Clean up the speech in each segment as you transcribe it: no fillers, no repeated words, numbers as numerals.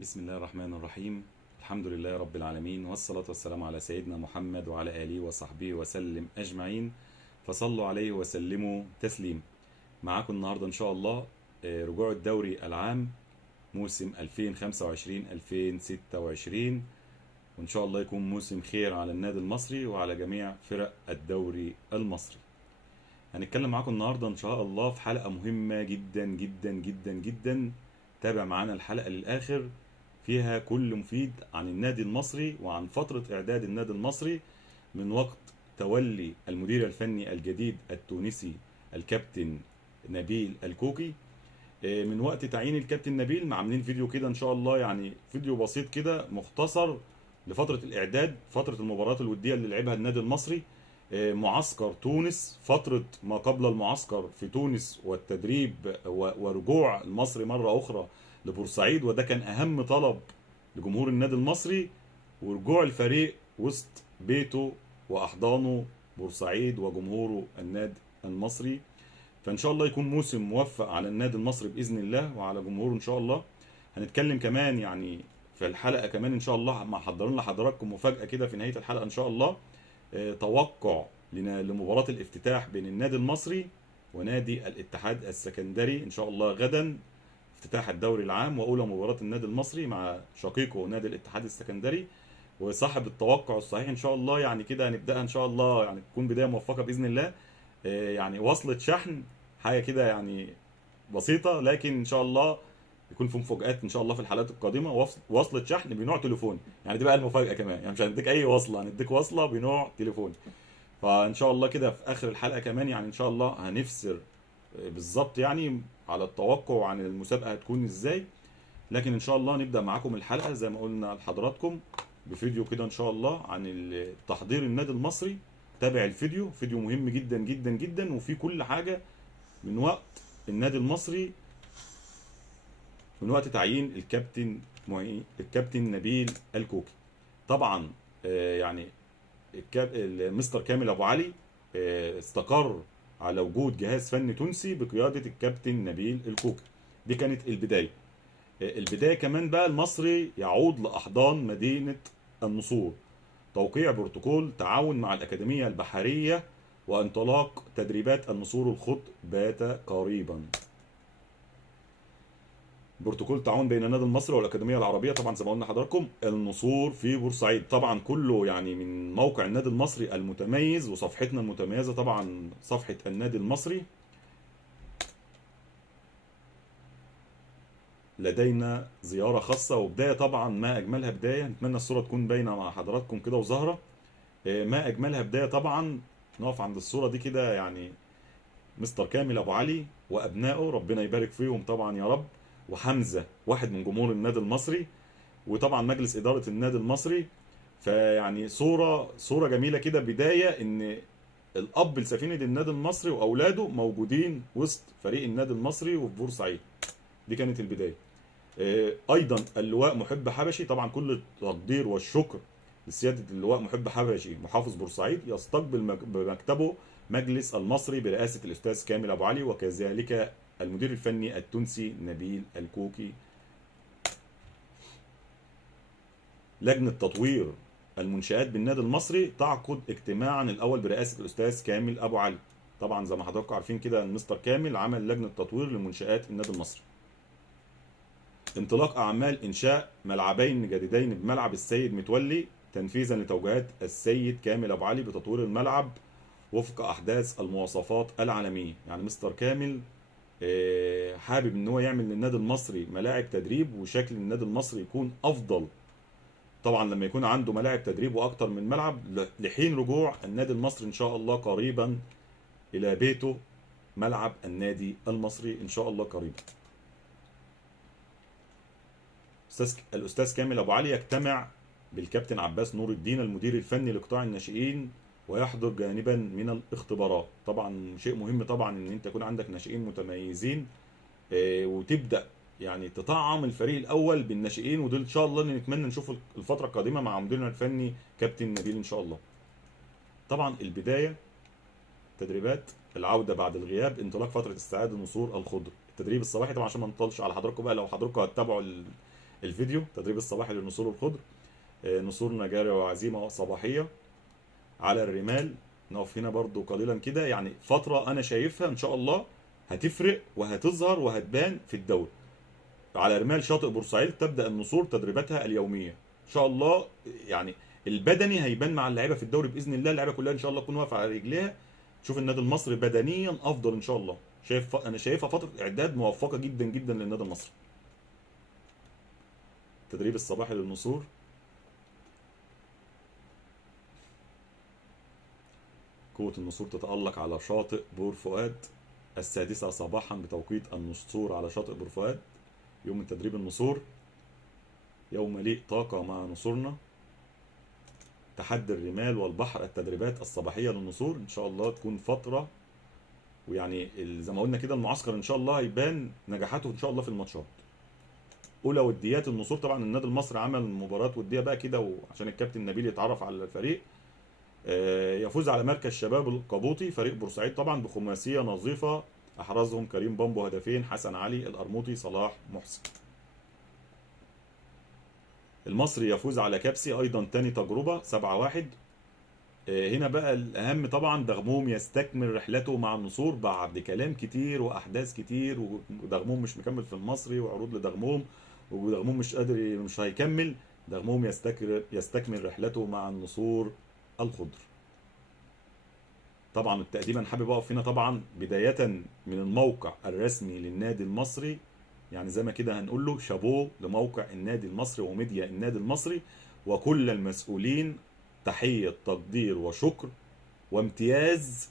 بسم الله الرحمن الرحيم. الحمد لله رب العالمين، والصلاة والسلام على سيدنا محمد وعلى آله وصحبه وسلم أجمعين. فصلوا عليه وسلموا تسليم. معاكم النهاردة إن شاء الله رجوع الدوري العام موسم 2025-2026، وإن شاء الله يكون موسم خير على النادي المصري وعلى جميع فرق الدوري المصري. هنتكلم معاكم النهاردة إن شاء الله في حلقة مهمة جدا جدا جدا جدا. تابع معانا الحلقة للآخر، فيها كل مفيد عن النادي المصري وعن فترة إعداد النادي المصري من وقت تولي المدير الفني الجديد التونسي الكابتن نبيل الكوكي. من وقت تعيين الكابتن نبيل عاملين فيديو كده إن شاء الله، يعني فيديو بسيط كده مختصر لفترة الإعداد، فترة المباريات الودية اللي لعبها النادي المصري، معسكر تونس، فترة ما قبل المعسكر في تونس والتدريب ورجوع المصري مرة أخرى لبورسعيد، وده كان أهم طلب لجمهور النادي المصري، ورجوع الفريق وسط بيته وأحضانه بورسعيد وجمهوره النادي المصري. فإن شاء الله يكون موسم موفق على النادي المصري بإذن الله وعلى جمهوره إن شاء الله. هنتكلم كمان يعني في الحلقة كمان إن شاء الله، مع حضرين لحضراتكم مفاجأة كده في نهاية الحلقة إن شاء الله. توقع لمباراة الافتتاح بين النادي المصري ونادي الاتحاد السكندري إن شاء الله غدا، افتتاح الدوري العام وأولى مباراة النادي المصري مع شقيقه نادي الاتحاد السكندري. وصاحب التوقع الصحيح إن شاء الله يعني كده هنبدأها إن شاء الله، يعني تكون بداية موفقة بإذن الله. يعني وصلة شحن حاجة كده يعني بسيطة، لكن إن شاء الله يكون في مفاجآت إن شاء الله في الحلقات القادمة. وصلة شحن بنوع تليفون، يعني دي بقى المفاجأة كمان، يعني مش هنديك أي وصلة، هنديك وصلة بنوع تليفون. فإن شاء الله كده في آخر الحلقة كمان يعني إن شاء الله هنفسر بالظبط يعني على التوقع عن المسابقة هتكون إزاي. لكن إن شاء الله نبدأ معاكم الحلقة زي ما قلنا لحضراتكم بفيديو كده إن شاء الله عن تحضير النادي المصري. تابع الفيديو، فيديو مهم جدا جدا جدا، وفيه كل حاجة من وقت النادي المصري، من وقت تعيين الكابتن نبيل الكوكي. طبعا يعني مستر كامل ابو علي استقر على وجود جهاز فني تونسي بقيادة الكابتن نبيل الكوكي. دي كانت البداية. البداية كمان بقى المصري يعود لأحضان مدينة النصور، توقيع بروتوكول تعاون مع الأكاديمية البحرية، وانطلاق تدريبات النصور الخط بات قريبا. بروتوكول تعاون بين النادي المصري والاكاديميه العربيه، طبعا زي ما قلنا لحضراتكم النصور في بورسعيد، طبعا كله يعني من موقع النادي المصري المتميز وصفحتنا المتميزه طبعا صفحه النادي المصري. لدينا زياره خاصه وبدايه طبعا ما اجملها بدايه، نتمنى الصوره تكون باينه مع حضراتكم كده وظاهره. ما اجملها بدايه طبعا. نقف عند الصوره دي كده، يعني مستر كامل ابو علي وابنائه ربنا يبارك فيهم طبعا يا رب، وحمزه واحد من جمهور النادي المصري، وطبعا مجلس اداره النادي المصري. فيعني صوره جميله كده، بدايه ان الاب لسفينه النادي المصري واولاده موجودين وسط فريق النادي المصري وفي بورسعيد. دي كانت البدايه. ايضا اللواء محب حبشي، طبعا كل التقدير والشكر لسياده اللواء محب حبشي محافظ بورسعيد، يستقبل بمكتبه مجلس المصري برئاسه الاستاذ كامل ابو علي، وكذلك المدير الفني التونسي نبيل الكوكي. لجنة تطوير المنشآت بالنادي المصري تعقد اجتماعا الأول برئاسة الأستاذ كامل أبو علي. طبعا زي ما حضراتكم عارفين كده المستر كامل عمل لجنة تطوير لمنشآت النادي المصري. انطلاق أعمال إنشاء ملعبين جديدين بملعب السيد متولي، تنفيذا لتوجيهات السيد كامل أبو علي بتطوير الملعب وفق أحداث المواصفات العالمية. يعني مستر كامل حابب ان هو يعمل للنادي المصري ملاعب تدريب وشكل النادي المصري يكون افضل، طبعا لما يكون عنده ملاعب تدريب واكتر من ملعب، لحين رجوع النادي المصري ان شاء الله قريبا الى بيته ملعب النادي المصري ان شاء الله قريبا. الاستاذ كامل ابو علي يجتمع بالكابتن عباس نور الدين المدير الفني لقطاع الناشئين، ويحضر جانبا من الاختبارات. طبعا شيء مهم طبعا ان انت يكون عندك ناشئين متميزين، وتبدا يعني تطعم الفريق الاول بالناشئين، ودول ان شاء الله اللي نتمنى نشوف الفتره القادمه مع مديرنا الفني كابتن نبيل ان شاء الله. طبعا البدايه تدريبات العوده بعد الغياب، انطلاق فتره استعداد النسور الخضر، التدريب الصباحي طبعا عشان ما نطولش على حضراتكم بقى، لو حضراتكم هتتابعوا الفيديو تدريب الصباحي للنسور الخضر. نسور نجارة وعزيمة صباحية على الرمال. نقف هنا برضو قليلا كده، يعني فترة أنا شايفها إن شاء الله هتفرق وهتظهر وهتبان في الدوري. على رمال شاطئ بورسعيد تبدأ النسور تدريباتها اليومية إن شاء الله. يعني البدني هيبان مع اللعيبة في الدوري بإذن الله، اللعيبة كلها إن شاء الله تكون واقفة على رجليها. تشوف النادي المصري بدنيا أفضل إن شاء الله. أنا شايفها فترة إعداد موفقة جدا جدا للنادي المصري. التدريب الصباحي للنسور. قوة النسور تتألق على شاطئ بور فؤاد 6:00 صباحا بتوقيت النسور على شاطئ بور فؤاد. يوم من تدريب النسور، يوم مليء طاقة مع نسورنا. تحدي الرمال والبحر، التدريبات الصباحية للنسور إن شاء الله تكون فترة، ويعني زي ما قلنا كده المعسكر إن شاء الله هيبان نجاحاته إن شاء الله في الماتشات. أولى وديات النسور، طبعا النادي المصري عمل مباراة ودية بقى كده وعشان الكابتن نبيل يتعرف على الفريق. يفوز على مركز شباب القبوطي فريق بورسعيد طبعا بخماسية نظيفة، أحرزهم كريم بامبو هدفين، حسن علي القرموطي، صلاح محسن. المصري يفوز على كبسي أيضا تاني تجربة 7-1. هنا بقى الأهم طبعا دغموم يستكمل رحلته مع النسور بعد كلام كتير وأحداث كتير، ودغموم مش مكمل في المصري وعروض لدغموم، ودغموم مش قادر مش هيكمل. دغموم يستكمل رحلته مع النسور الخضر. طبعا التقديم انا حابب اقف هنا طبعا بدايه من الموقع الرسمي للنادي المصري، يعني زي ما كده هنقول له شابوه لموقع النادي المصري وميديا النادي المصري وكل المسؤولين. تحيه تقدير وشكر وامتياز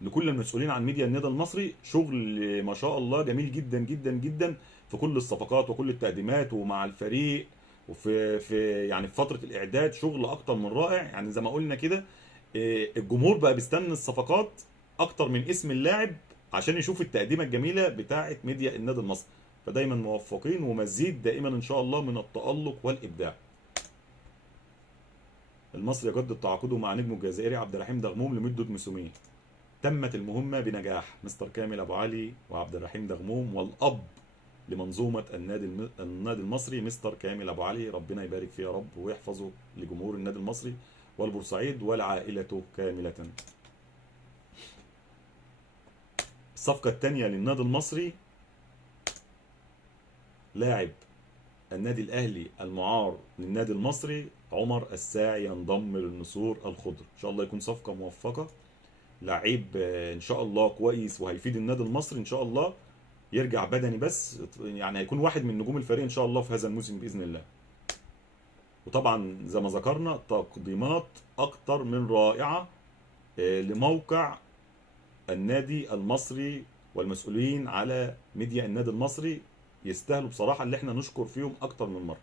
لكل المسؤولين عن ميديا النادي المصري. شغل ما شاء الله جميل جدا جدا جدا في كل الصفقات وكل التقديمات ومع الفريق، وفي يعني في فتره الاعداد شغل اكتر من رائع. يعني زي ما قلنا كده الجمهور بقى بيستنى الصفقات اكتر من اسم اللاعب عشان يشوف التقديمه الجميله بتاعه ميديا النادي المصري. فدايما موفقين ومزيد دائما ان شاء الله من التالق والابداع. المصري يجدد تعاقده مع نجمه الجزائري عبد الرحيم دغموم لمده موسمين. تمت المهمه بنجاح. مستر كامل ابو علي وعبد الرحيم دغموم والاب لمنظومه النادي المصري مستر كامل ابو علي، ربنا يبارك فيه يا رب ويحفظه لجمهور النادي المصري والبورسعيد والعائلة كاملة. الصفقة الثانية للنادي المصري، لاعب النادي الأهلي المعار للنادي المصري عمر الساعي ينضم للنسور الخضر. إن شاء الله يكون صفقة موفقة. لعيب إن شاء الله كويس وهيفيد النادي المصري إن شاء الله. يرجع بدني بس، يعني هيكون واحد من نجوم الفريق إن شاء الله في هذا الموسم بإذن الله. وطبعا زي ما ذكرنا تقديمات اكتر من رائعة لموقع النادي المصري والمسؤولين على ميديا النادي المصري، يستاهلوا بصراحة اللي احنا نشكر فيهم اكتر من مرة.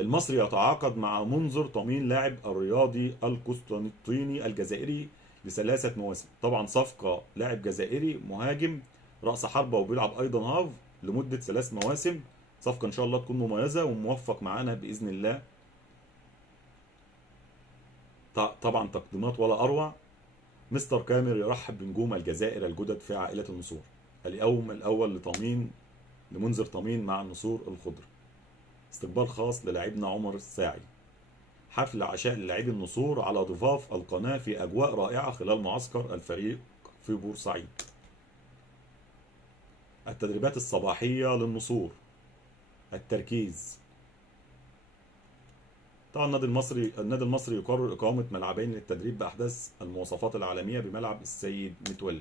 المصري يتعاقد مع منذر طمين لاعب الرياضي القسطنطيني الجزائري ل3 مواسم. طبعا صفقة لاعب جزائري مهاجم رأس حربة وبيلعب ايضا هاف لمدة 3 مواسم. صفقة ان شاء الله تكون مميزة وموفق معانا بإذن الله. طبعا تقديمات ولا اروع. مستر كامل يرحب بنجوم الجزائر الجدد في عائله النسور. اليوم الاول لمنذر طمين مع النسور الخضر. استقبال خاص للاعبنا عمر الساعي. حفل عشاء للاعبي النسور على ضفاف القناه في اجواء رائعه خلال معسكر الفريق في بورسعيد. التدريبات الصباحيه للنسور. التركيز. طبعا النادي المصري يقرر إقامة ملعبين للتدريب بأحدث المواصفات العالمية بملعب السيد متولي.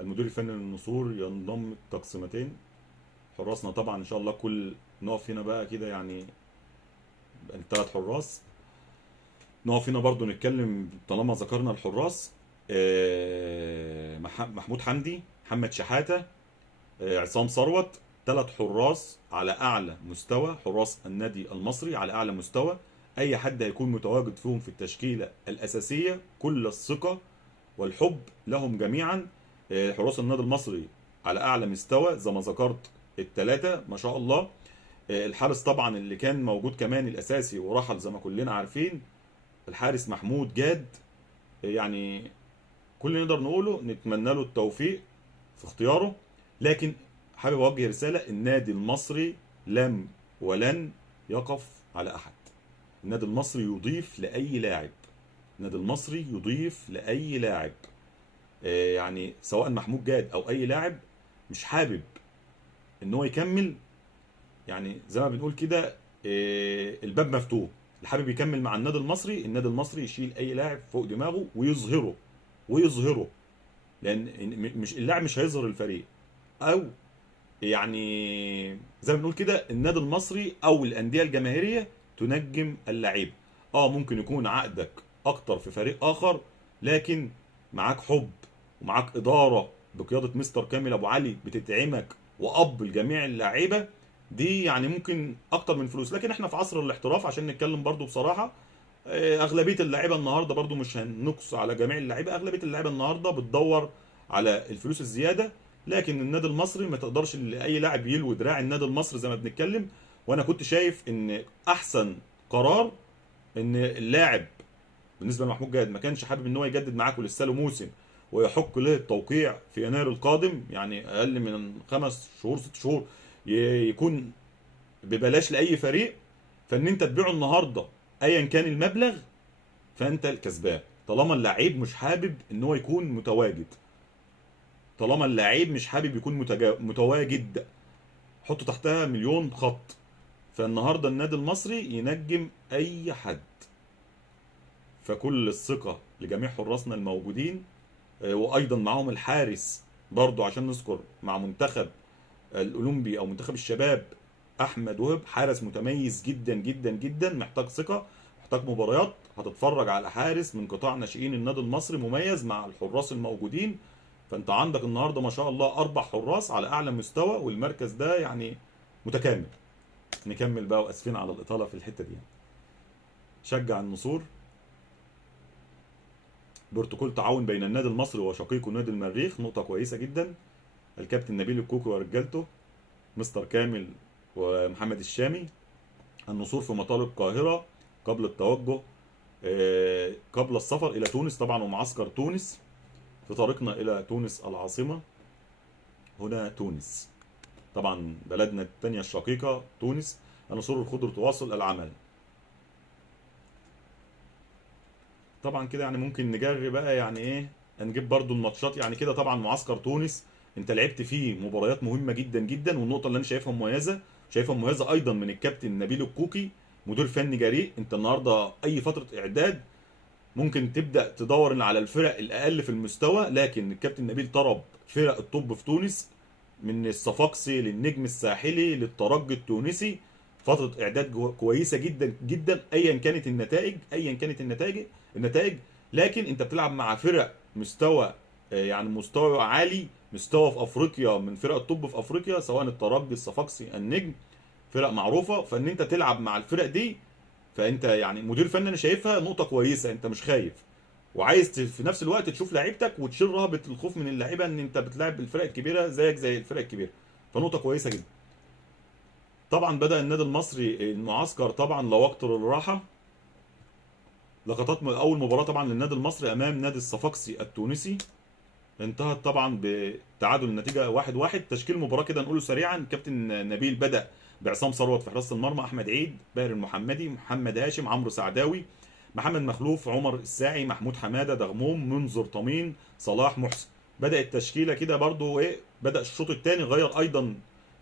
المدير الفني للنسور ينضم تقسيمتين. حراسنا طبعا إن شاء الله كل نقف هنا بقى كده يعني 3 حراس. نقف هنا برضو نتكلم طالما ذكرنا الحراس. محمود حمدي، محمد شحاتة، عصام ثروت. 3 حراس على اعلى مستوى، حراس النادي المصري على اعلى مستوى. اي حد هيكون متواجد فيهم في التشكيله الاساسيه كل الثقه والحب لهم جميعا. حراس النادي المصري على اعلى مستوى زي ما ذكرت ال3 ما شاء الله. الحارس طبعا اللي كان موجود كمان الاساسي ورحل زي ما كلنا عارفين، الحارس محمود جاد. يعني كل اللي نقدر نقوله نتمنى له التوفيق في اختياره. لكن حابب اوجه رساله: النادي المصري لم ولن يقف على احد. النادي المصري يضيف لاي لاعب. النادي المصري يضيف لاي لاعب. يعني سواء محمود جاد او اي لاعب مش حابب ان هو يكمل، يعني زي ما بنقول كده الباب مفتوح. اللي حابب يكمل مع النادي المصري، النادي المصري يشيل اي لاعب فوق دماغه ويظهره. لان مش اللاعب مش هيظهر الفريق، او يعني زي ما بنقول كده النادي المصري او الانديه الجماهيريه تنجم اللعيبه. ممكن يكون عقدك اكتر في فريق اخر، لكن معاك حب ومعاك اداره بقياده مستر كامل ابو علي بتدعمك واب لجميع اللعيبه دي، يعني ممكن اكتر من فلوس. لكن احنا في عصر الاحتراف عشان نتكلم برضو بصراحه، اغلبيه اللعيبه النهارده برضو مش هنقص على جميع اللعيبه، اغلبيه اللعيبه النهارده بتدور على الفلوس الزياده. لكن النادي المصري ما تقدرش اي لاعب يلوي دراع النادي المصري زي ما بنتكلم. وانا كنت شايف ان احسن قرار ان اللاعب بالنسبه لمحمود جاد ما كانش حابب ان هو يجدد معاكم لسه له موسم ويحق له التوقيع في يناير القادم، يعني اقل من 5 شهور 6 شهور يكون ببلاش لاي فريق. فان انت تبيعه النهارده ايا كان المبلغ فانت الكسبان، طالما اللعيب مش حابب ان هو يكون متواجد. طالما اللعيب مش حابب يكون متواجد، حطوا تحتها مليون خط. فالنهارده النادي المصري ينجم اي حد. فكل الثقه لجميع حراسنا الموجودين، وايضا معاهم الحارس برضو عشان نذكر مع منتخب الاولمبي او منتخب الشباب احمد وهب، حارس متميز جدا جدا جدا، محتاج ثقه، محتاج مباريات. هتتفرج على حارس من قطاع ناشئين النادي المصري مميز مع الحراس الموجودين. فانت عندك النهارده ما شاء الله 4 حراس على اعلى مستوى، والمركز ده يعني متكامل. نكمل بقى، واسفين على الاطاله في الحته دي. شجع النصور. بروتوكول تعاون بين النادي المصري وشقيقه نادي المريخ، نقطه كويسه جدا. الكابتن نبيل الكوكي ورجالته، مستر كامل ومحمد الشامي. النصور في مطار القاهره قبل التوجه قبل السفر الى تونس طبعا، ومعسكر تونس في طريقنا الى تونس العاصمه. هنا تونس طبعا بلدنا الثانيه الشقيقه تونس. النصور الخضر تواصل العمل. طبعا كده يعني ممكن نجري بقى يعني ايه، هنجيب برضو الماتشات يعني كده. طبعا معسكر تونس انت لعبت فيه مباريات مهمه جدا جدا، والنقطه اللي انا شايفها مميزه ايضا من الكابتن نبيل الكوكي، مدير فني جريء. انت النهارده اي فتره اعداد ممكن تبدا تدور على الفرق الاقل في المستوى، لكن الكابتن نبيل طرب فرق الطب في تونس من الصفاقسي للنجم الساحلي للترجي التونسي. فتره اعداد كويسه جدا جدا، ايا كانت النتائج. لكن انت بتلعب مع فرق مستوى يعني مستوى عالي، مستوى في افريقيا، من فرق الطب في افريقيا، سواء الترجي الصفاقسي النجم، فرق معروفه. فان انت تلعب مع الفرق دي، فانت يعني مدير فني انا شايفها نقطه كويسه. انت مش خايف، وعايز في نفس الوقت تشوف لعيبتك وتشيل رهبه الخوف من اللعيبه ان انت بتلعب الفرق الكبيره زيك زي الفرق الكبيره. فنقطه كويسه جدا. طبعا بدا النادي المصري المعسكر طبعا لو وقت للراحه. لقطات اول مباراه طبعا للنادي المصري امام نادي الصفاقسي التونسي، انتهت طبعا بتعادل النتيجه 1-1. تشكيل المباراه كده نقوله سريعا: كابتن نبيل بدا بعصام ثروت في حراسه المرمى، احمد عيد، باهر المحمدي، محمد هاشم، عمرو سعداوي، محمد مخلوف، عمر الساعي، محمود حماده، دغموم، منذر طمين، صلاح محسن. بدا التشكيله كده برضو ايه، بدا الشوط الثاني غير ايضا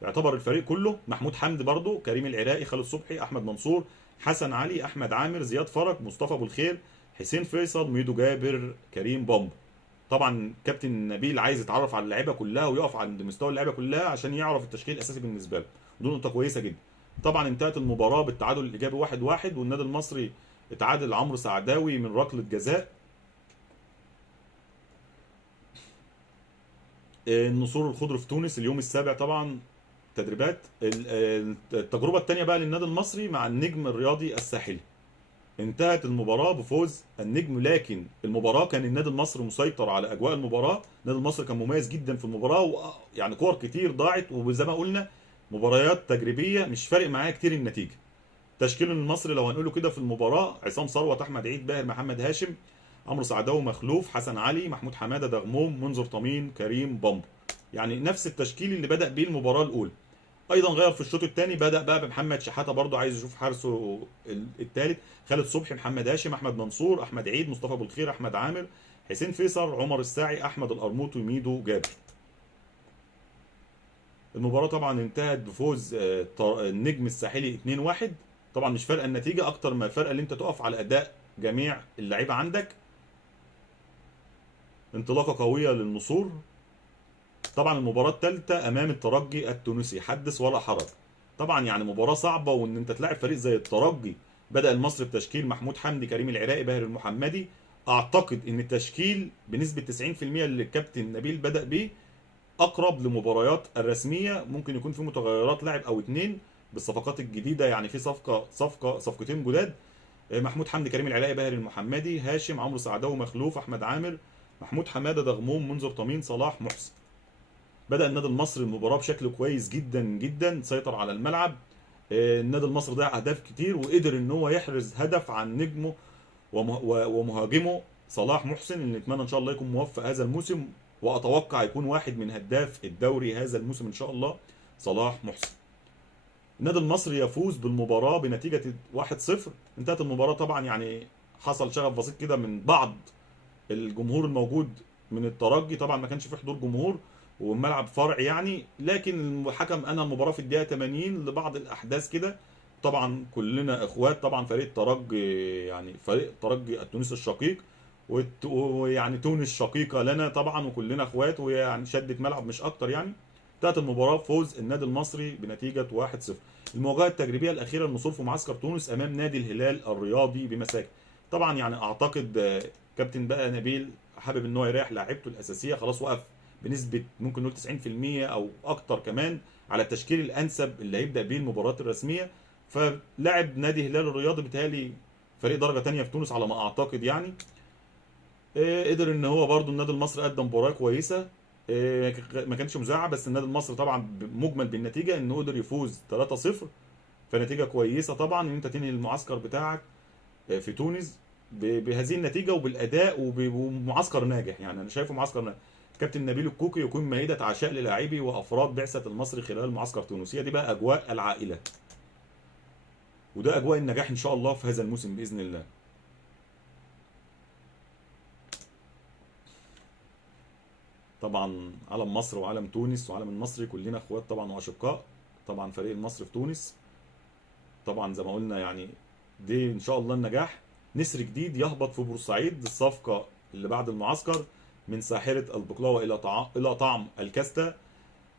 يعتبر الفريق كله: محمود حمدي برضو، كريم العراقي، خالد صبحي، احمد منصور، حسن علي، احمد عامر، زياد فرج، مصطفى ابو الخير، حسين فيصل، ميدو جابر، كريم بامب. طبعا كابتن نبيل عايز يتعرف على اللعيبه كلها ويقف عند مستوى اللعيبه كلها عشان يعرف التشكيل الاساسي بالنسبه له، ودي نقطه كويسه جدا. طبعا انتهت المباراه بالتعادل الايجابي 1-1، والنادي المصري اتعادل عمرو سعداوي من ركله جزاء. النصور الخضر في تونس اليوم السابع طبعا تدريبات. التجربه الثانيه بقى للنادي المصري مع النجم الرياضي الساحلي. انتهت المباراة بفوز النجم، لكن المباراة كان النادي المصري مسيطر على أجواء المباراة. النادي المصري كان مميز جدا في المباراة، يعني كور كتير ضاعت، وزي ما قلنا مباريات تجريبية مش فارق معايا كتير النتيجة. تشكيل المصري لو هنقوله كده في المباراة: عصام ثروت، أحمد عيد، باهر محمد هاشم، عمرو سعداوي، مخلوف، حسن علي، محمود حمادة، دغموم، منذر طمين، كريم بامبو. يعني نفس التشكيل اللي بدأ بيه المباراة الأولى. ايضا غير في الشوط الثاني، بدأ بقى بمحمد شحاتة برضو عايز يشوف حارسه الثالث، خالد صبحي، محمد هاشم، احمد منصور، احمد عيد، مصطفى ابو الخير، احمد عامر، حسين فيصل، عمر الساعي، احمد القرموطي، ميدو جابر. المباراة طبعا انتهت بفوز النجم الساحلي 2-1. طبعا مش فارقه النتيجة اكتر ما فارقه ان انت تقف على اداء جميع اللعيبة عندك. انطلاقة قوية للنصور. طبعا المباراة الثالثة امام الترجي التونسي، حدث ولا حرج. طبعا يعني مباراة صعبة، وان انت تلاعب فريق زي الترجي. بدأ المصري بتشكيل محمود حمدي، كريم العراقي، باهر المحمدي. اعتقد ان التشكيل بنسبة 90% اللي الكابتن نبيل بدأ بيه اقرب لمباريات الرسمية. ممكن يكون في متغيرات لاعب او اتنين بالصفقات الجديدة، يعني في صفقتين جداد. محمود حمدي، كريم العراقي، باهر المحمدي، هاشم، عمرو سعداوي، مخلوف، احمد عامر، محمود حماده، دغموم، منذر طمين، صلاح محسن. بدأ النادي المصري المباراة بشكل كويس جدا جدا، سيطر على الملعب. النادي المصري ضيع اهداف كتير، وقدر ان هو يحرز هدف عن نجمه ومهاجمه صلاح محسن، اللي نتمنى ان شاء الله يكون موفق هذا الموسم، واتوقع يكون واحد من هداف الدوري هذا الموسم ان شاء الله، صلاح محسن. النادي المصري يفوز بالمباراة بنتيجة 1-0. انتهت المباراة طبعا، يعني حصل شغف بسيط كده من بعض الجمهور الموجود من الترجي. طبعا ما كانش في حضور جمهور والملعب فرعي يعني، لكن الحكم انهى المباراه في الدقيقه 80 لبعض الاحداث كده. طبعا كلنا اخوات، طبعا فريق الترجي يعني فريق الترجي التونسي الشقيق، ويعني تونس شقيقه لنا طبعا، وكلنا اخوات، ويعني شده ملعب مش اكتر يعني. انتهت المباراه فوز النادي المصري بنتيجه 1-0. المواجهه التجريبيه الاخيره للنصور في معسكر تونس امام نادي الهلال الرياضي بمساكن. طبعا يعني اعتقد كابتن بقى نبيل حابب ان هو يريح لاعيبته الاساسيه، خلاص وقف بنسبه ممكن نقول 90% او اكتر كمان على التشكيل الانسب اللي هيبدا بيه المباريات الرسميه. فلاعب نادي هلال الرياضي بيتهيألي فريق درجه تانية في تونس على ما اعتقد يعني. قدر ان هو برضو النادي المصري قدم مباراه كويسه. ما كانش مذاعه، بس النادي المصري طبعا مجمل بالنتيجه انه قدر يفوز 3-0. فنتيجه كويسه طبعا ان انت تنهي المعسكر بتاعك في تونس بهذه النتيجه وبالاداء ومعسكر ناجح. يعني انا شايفه معسكر ناجح. كابتن نبيل الكوكي يكون مائده عشاء للاعبي وافراد بعثه المصري خلال معسكر تونس. هي دي بقى اجواء العائله، وده اجواء النجاح ان شاء الله في هذا الموسم باذن الله. طبعا علم مصر وعلم تونس وعلم المصري كلنا اخوات طبعا واشقاء. طبعا فريق المصري في تونس طبعا زي ما قلنا يعني دي ان شاء الله النجاح. نسر جديد يهبط في بورسعيد، الصفقه اللي بعد المعسكر من ساحره البقلاوه الى طعم الكاستا.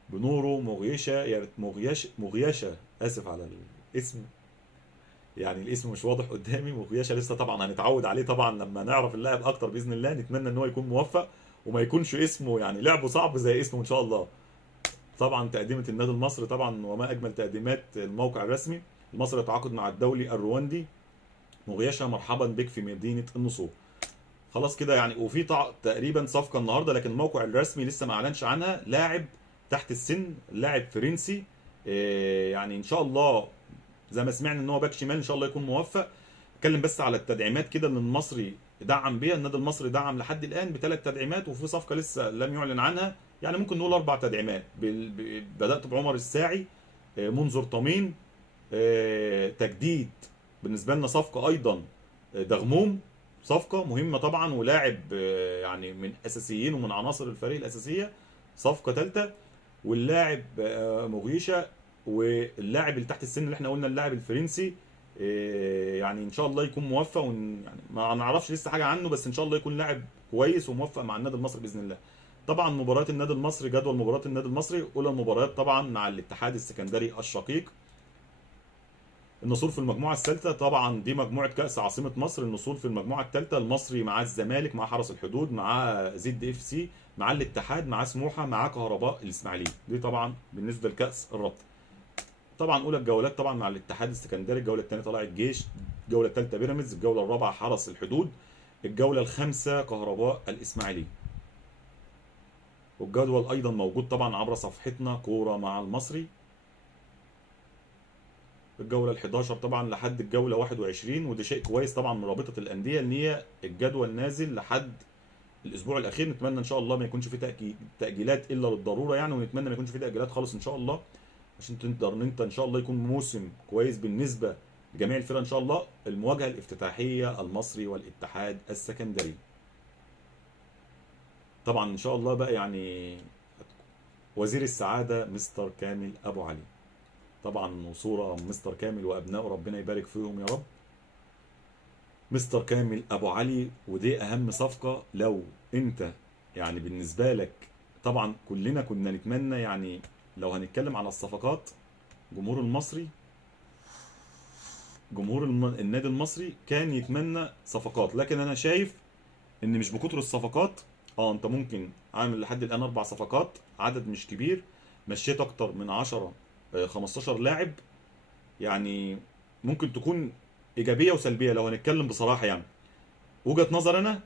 بنورو مغياشة اسف على الاسم، يعني الاسم مش واضح قدامي. مغياشة لسه طبعا هنتعود عليه طبعا لما نعرف اللاعب اكتر باذن الله. نتمنى ان هو يكون موفق وما يكونش اسمه يعني لعبه صعب زي اسمه ان شاء الله. طبعا تقديمة النادي المصري طبعا، وما اجمل تقديمات الموقع الرسمي. المصري يتعاقد مع الدولي الرواندي مغياشة، مرحبا بك في مدينة النصور. خلاص كده يعني. وفي تقريبا صفقة النهارده لكن الموقع الرسمي لسه ما اعلنش عنها. لاعب تحت السن، لاعب فرنسي. يعني ان شاء الله زي ما سمعنا ان هو باك شمال، ان شاء الله يكون موفق. اتكلم بس على التدعيمات كده اللي المصري دعم بيها. النادي المصري دعم لحد الان بثلاث تدعيمات، وفي صفقة لسه لم يعلن عنها. يعني ممكن نقول اربع تدعيمات. بدأت بعمر الساعي، منذر طمين، تجديد بالنسبه لنا صفقه ايضا دغموم، صفقه مهمه طبعا ولاعب يعني من اساسيين ومن عناصر الفريق الاساسيه. صفقه ثالثه واللاعب مغيشه، واللاعب اللي تحت السن اللي احنا قلنا اللاعب الفرنسي. يعني ان شاء الله يكون موفق يعني ما نعرفش لسه حاجه عنه، بس ان شاء الله يكون لاعب كويس وموفق مع النادي المصري باذن الله. طبعا مباريات النادي المصري، جدول مباريات النادي المصري: اولى المباريات طبعا مع الاتحاد السكندري الشقيق. النصور في المجموعه الثالثه، طبعا دي مجموعه كاس عاصمه مصر. النصور في المجموعه الثالثه، المصري مع الزمالك، مع حرس الحدود، مع زد اف سي، مع الاتحاد، مع سموحه، مع كهرباء الاسماعيلي. دي طبعا بالنسبه لكاس الرابطه. طبعا اولى الجولات طبعا مع الاتحاد السكندري، الجوله الثانيه طلائع الجيش، الجوله الثالثه بيراميدز، الجوله الرابعه حرس الحدود، الجوله الخامسه كهرباء الاسماعيلي. والجدول ايضا موجود طبعا عبر صفحتنا كوره مع المصري. الجوله ال 11 طبعا لحد الجوله 21، وده شيء كويس طبعا من رابطه الانديه ان هي الجدول نازل لحد الاسبوع الاخير نتمنى ان شاء الله ما يكونش فيه تاجيلات الا للضروره يعني، ونتمنى ما يكونش فيه تاجيلات خالص ان شاء الله، عشان تقدر ان انت ان شاء الله يكون موسم كويس بالنسبه لجميع الفرق ان شاء الله. المواجهه الافتتاحيه المصري والاتحاد السكندري طبعا ان شاء الله بقى يعني وزير السعاده مستر كامل ابو علي، طبعا وصوره مستر كامل وابنائه ربنا يبارك فيهم يا رب. مستر كامل ابو علي، ودي اهم صفقه لو انت يعني بالنسبه لك. طبعا كلنا كنا نتمنى يعني لو هنتكلم على الصفقات، جمهور المصري النادي المصري كان يتمنى صفقات، لكن انا شايف ان مش بكتر الصفقات. انت ممكن عامل لحد الان 4 صفقات، عدد مش كبير، مشيت اكتر من 10 15 لاعب، يعني ممكن تكون ايجابيه وسلبيه لو هنتكلم بصراحه يعني. وجهه نظر انا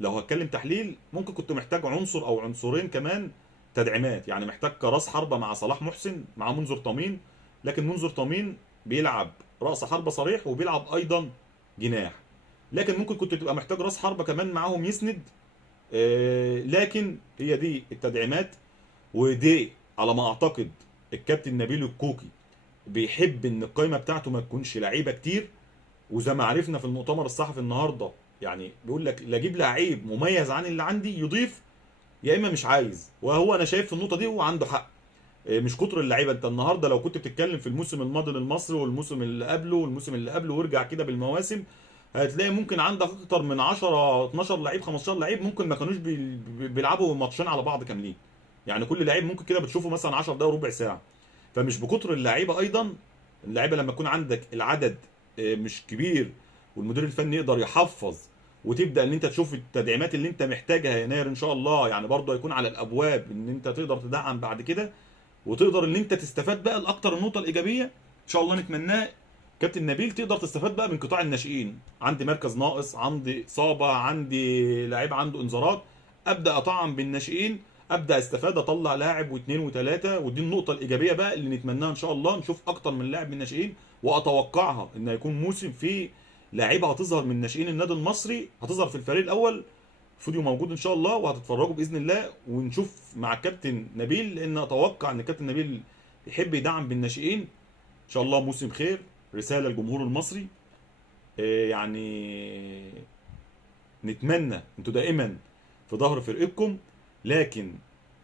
لو هتكلم تحليل، ممكن كنت محتاج عنصر او عنصرين كمان تدعيمات، يعني محتاج كراس حربه مع صلاح محسن مع منذر طمين، لكن منذر طمين بيلعب راس حربه صريح وبيلعب ايضا جناح، لكن ممكن كنت تبقى محتاج راس حربه كمان معاهم يسند. لكن هي دي التدعيمات، ودي على ما اعتقد الكابتن نبيل الكوكي بيحب ان القائمه بتاعته ما تكونش لعيبه كتير، وزي ما عرفنا في المؤتمر الصحفي النهارده يعني بيقول لك لا اجيب لعيب مميز عن اللي عندي يضيف، يا اما مش عايز. وهو انا شايف في النقطه دي وعنده حق. مش كتر اللعيبه. انت النهارده لو كنت بتتكلم في الموسم الماضي للمصري والموسم اللي قبله والموسم اللي قبله وارجع كده بالمواسم، هتلاقي ممكن عندك اكتر من 10 12 لعيب 15 لعيب ممكن ما كانوش بيلعبوا ماتشين على بعض كاملين، يعني كل لعيب ممكن كده بتشوفه مثلا 10 دقايق وربع ساعه. فمش بكتر اللعيبه ايضا. اللعيبه لما يكون عندك العدد مش كبير، والمدير الفني يقدر يحفظ، وتبدا ان انت تشوف التدعيمات اللي انت محتاجها يناير ان شاء الله، يعني برضه هيكون على الابواب ان انت تقدر تدعم بعد كده، وتقدر ان انت تستفاد بقى الاكتر. النقطه الايجابيه ان شاء الله نتمناها كابتن نبيل، تقدر تستفاد بقى من قطاع الناشئين. عندي مركز ناقص، عندي اصابه، عندي لعيب عنده انذارات، ابدا اطعم بالناشئين، ابدا استفاد اطلع لاعب واثنين وثلاثه. ودي النقطه الايجابيه بقى اللي نتمناها ان شاء الله، نشوف اكتر من لاعب من الناشئين، واتوقعها ان هيكون موسم فيه لاعيبه هتظهر من ناشئين النادي المصري، هتظهر في الفريق الاول. فيديو موجود ان شاء الله وهتتفرجوا باذن الله، ونشوف مع كابتن نبيل، لان اتوقع ان كابتن نبيل يحب يدعم بالناشئين. ان شاء الله موسم خير. رساله للجمهور المصري، يعني نتمنى انتوا دائما في ظهر فرقتكم، لكن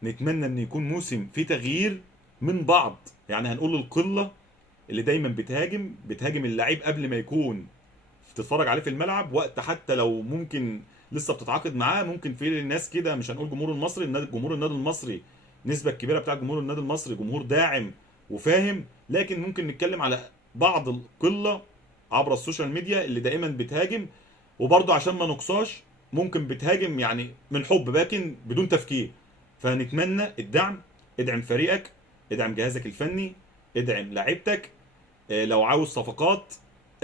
نتمنى ان يكون موسم فيه تغيير من بعض. يعني هنقول القله اللي دايما بتهاجم اللعيب قبل ما يكون تتفرج عليه في الملعب، وقت حتى لو ممكن لسه بتتعاقد معاه. ممكن في ناس كده، مش هنقول جمهور المصري، جمهور النادي المصري النسبه الكبيره بتاعت جمهور النادي المصري جمهور داعم وفاهم، لكن ممكن نتكلم على بعض القله عبر السوشيال ميديا اللي دائما بتهاجم، وبرضه عشان ما نقصاش ممكن بتهاجم يعني من حب لكن بدون تفكير. فنتمنى الدعم، ادعم فريقك، ادعم جهازك الفني، ادعم لاعيبتك. لو عاوز صفقات،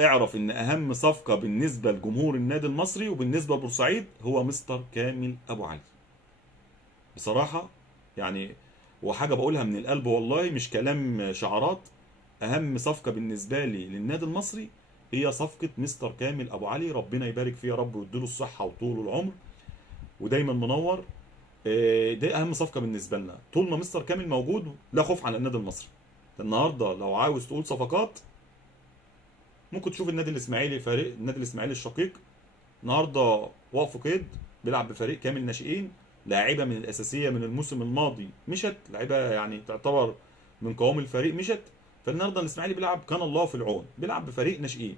اعرف ان اهم صفقة بالنسبة لجمهور النادي المصري وبالنسبة لبورسعيد هو مستر كامل ابو علي. بصراحة يعني، وحاجة بقولها من القلب والله، مش كلام شعارات. اهم صفقة بالنسبة لي للنادي المصري هي صفقة مستر كامل ابو علي. ربنا يبارك فيه يا رب ويديله الصحة وطول العمر ودايما منور. دي اهم صفقة بالنسبة لنا. طول ما مستر كامل موجود لا خوف على النادي المصري. النهارده لو عاوز تقول صفقات، ممكن تشوف النادي الاسماعيلي، فريق النادي الاسماعيلي الشقيق النهارده وقف قيد، بيلعب بفريق كامل ناشئين، لاعيبه من الاساسيه من الموسم الماضي مشت، لاعيبه يعني تعتبر من قوام الفريق مشت. فالنهارده الاسماعيلي بيلعب كان الله في العون، بيلعب بفريق ناشئين.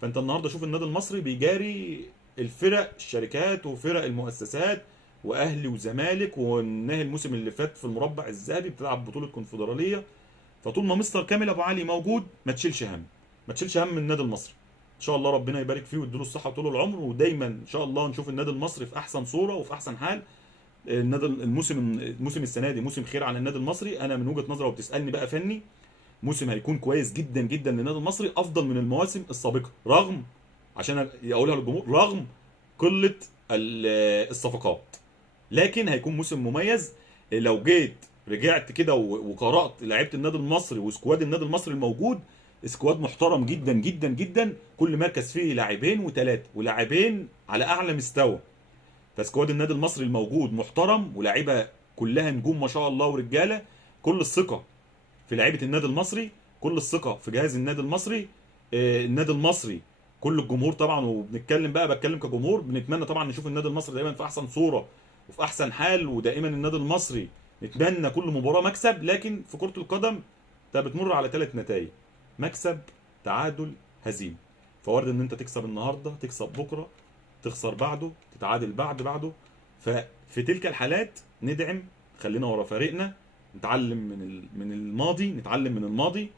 فانت النهارده شوف النادي المصري بيجاري الفرق الشركات وفرق المؤسسات واهلي وزمالك، ونهي الموسم اللي فات في المربع الذهبي بتلعب بطوله كونفدراليه. فطول ما مستر كامل ابو علي موجود ما تشيلش هم، ما تشيلش هم النادي المصري. ان شاء الله ربنا يبارك فيه ويديله الصحه وطول العمر، ودايما ان شاء الله نشوف النادي المصري في احسن صوره وفي احسن حال. الموسم السنه دي موسم خير على النادي المصري. انا من وجهه نظري لو بتسالني بقى فني، موسم هيكون كويس جدا جدا للنادي المصري، افضل من المواسم السابقه، رغم عشان اقولها للجمهور رغم قله الصفقات، لكن هيكون موسم مميز. لو جيت رجعت كده وقرات لعيبه النادي المصري وسكواد النادي المصري الموجود، سكواد محترم جدا جدا جدا، كل مركز فيه لاعبين وثلاثه ولاعبين على اعلى مستوى. فسكواد النادي المصري الموجود محترم، ولاعيبه كلها نجوم ما شاء الله ورجاله. كل الثقه في لعيبه النادي المصري، كل الثقه في جهاز النادي المصري. النادي المصري كل الجمهور طبعا، وبنتكلم بقى بتكلم كجمهور، بنتمنى طبعا نشوف النادي المصري دايما في احسن صوره وفي احسن حال، ودائما النادي المصري نتمنى كل مباراه مكسب. لكن في كره القدم انت بتمر على 3 نتائج: مكسب، تعادل، هزيمه. فوارد ان انت تكسب النهارده، تكسب بكره، تخسر بعده، تتعادل بعده. ففي تلك الحالات ندعم، خلينا ورا فريقنا، نتعلم من الماضي، نتعلم من الماضي.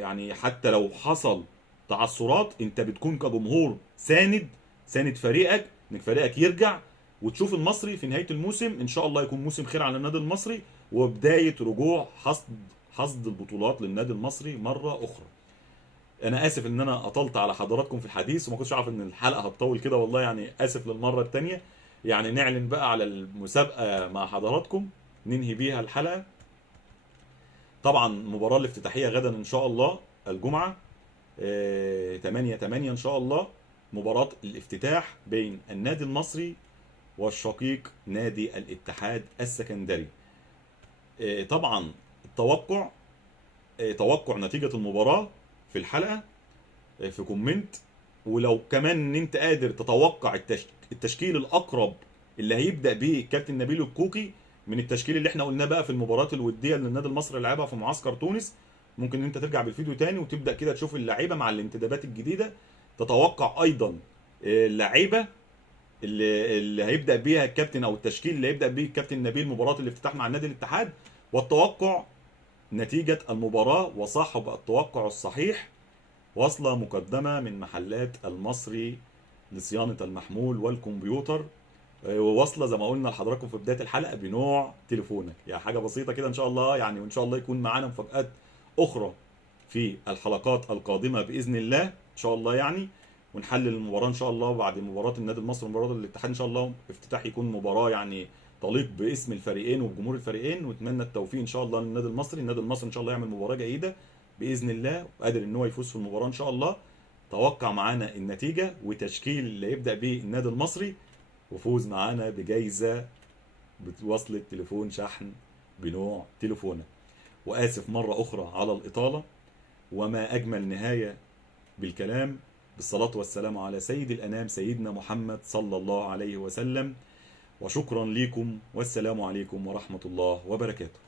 يعني حتى لو حصل تعثرات انت بتكون كجمهور ساند فريقك، انك فريقك يرجع، وتشوف المصري في نهايه الموسم ان شاء الله يكون موسم خير على النادي المصري، وبدايه رجوع حصد البطولات للنادي المصري مره اخرى. انا اسف ان انا اطلت على حضراتكم في الحديث، وما كنتش عارف ان الحلقه هتطول كده والله، يعني اسف للمره الثانيه. يعني نعلن بقى على المسابقه مع حضراتكم، ننهي بيها الحلقه. طبعا المباراه الافتتاحيه غدا ان شاء الله الجمعه 8/8 ان شاء الله، مباراه الافتتاح بين النادي المصري والشقيق نادي الاتحاد السكندري. طبعا التوقع، توقع نتيجه المباراه في الحلقه في كومنت. ولو كمان ان انت قادر تتوقع التشكيل الاقرب اللي هيبدا بيه الكابتن نبيل الكوكي من التشكيل اللي احنا قلناه بقى في المباريات الوديه اللي النادي المصري لعبها في معسكر تونس، ممكن ان انت ترجع بالفيديو تاني وتبدا كده تشوف اللعيبه مع الانتدابات الجديده. تتوقع ايضا اللعيبه اللي هيبدا بيها الكابتن، او التشكيل اللي هيبدا بيه الكابتن نبيل مباراه الافتتاح مع النادي الاتحاد. والتوقع نتيجه المباراه، وصاحب التوقع الصحيح وصلة مقدمة من محلات المصري لصيانة المحمول والكمبيوتر، ووصلة زي ما قلنا لحضراتكم في بداية الحلقة بنوع تليفونك. يعني حاجة بسيطة كده ان شاء الله يعني، وان شاء الله يكون معانا مفاجآت اخرى في الحلقات القادمة بإذن الله ان شاء الله يعني. ونحلل المباراة ان شاء الله بعد مباراة النادي المصري ومباراة الاتحاد ان شاء الله، افتتاح يكون مباراة يعني تليق باسم الفريقين وبجمهور الفريقين. ونتمنى التوفيق ان شاء الله للنادي المصري. النادي المصري ان شاء الله يعمل مباراة جيدة باذن الله، وقادر ان هو يفوز في المباراه ان شاء الله. توقع معانا النتيجه وتشكيل اللي يبدا بيه النادي المصري، وفوز معانا بجائزه بوصله تليفون شحن بنوع تليفونك. واسف مره اخرى على الاطاله، وما اجمل نهايه بالكلام. بالصلاه والسلام على سيد الانام سيدنا محمد صلى الله عليه وسلم. وشكرا لكم، والسلام عليكم ورحمه الله وبركاته.